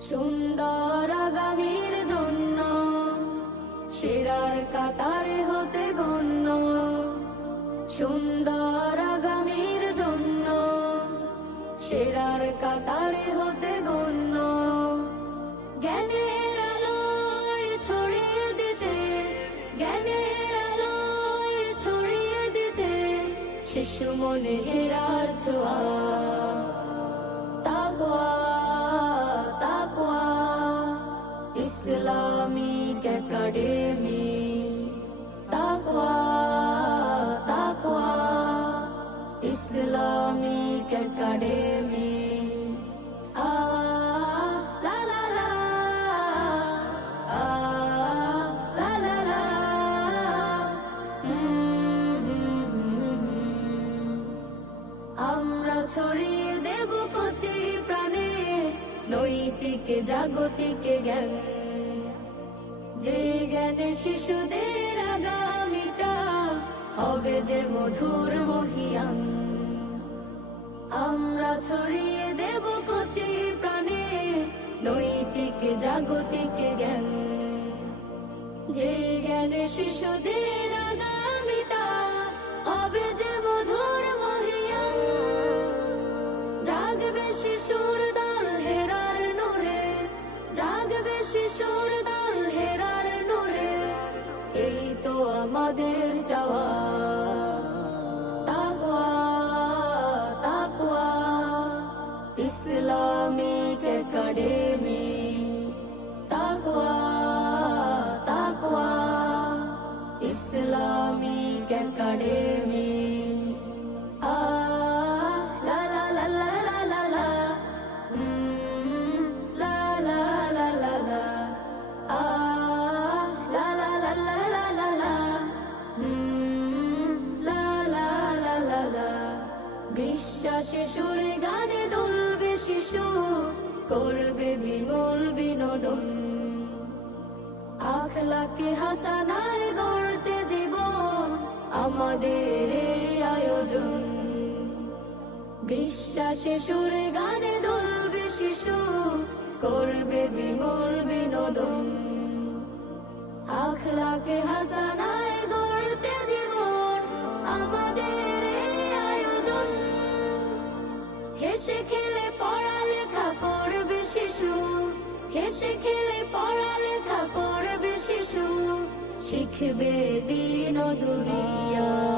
সুন্দর আগামীর জন্য সেরার কাতারে হতে গণ্য। সুন্দর আগামীর জন্য সেরার কাতারে হতে গণ্য। জ্ঞানের আলোয় ছড়িয়ে দিতে, জ্ঞানের আলোয় ছড়িয়ে দিতে, শিশু মনে হেরার ছোঁয়া। Islamic academy. Taqwa Taqwa Islamic academy. আমরা ছড়িয়ে দেব কচি নৈতিক জাগতিক জ্ঞান। যে জ্ঞানে শিশুদের আগামীটা হবে যে মধুর মহিয়ান আমরা ছড়িয়ে দেব কচি প্রাণে নৈতিক, জাগতিক জ্ঞান। যে জ্ঞানে শিশুদের আগামীটা হবে যে মধুর মহিয়ান জাগবে শিশুর শিশুর দল হেরার নূরে এই তো আমাদের যাওয়া তাকওয়া তাকওয়া ইসলামিক বিশ্বাসে সুরে গানে দুলবে শিশু, করবে বিমল বিনোদন। আখলাকে হাসানায় গড়তে জীবন আমাদের এই আয়োজন। বিশ্বাসে সুরে গানে দুলবে শিশু, করবে বিমল বিনোদন। আখলাকে হাসানায় হেসে খেলে পড়ালেখা করবে শিশু শিখবে দিন দুরিয়া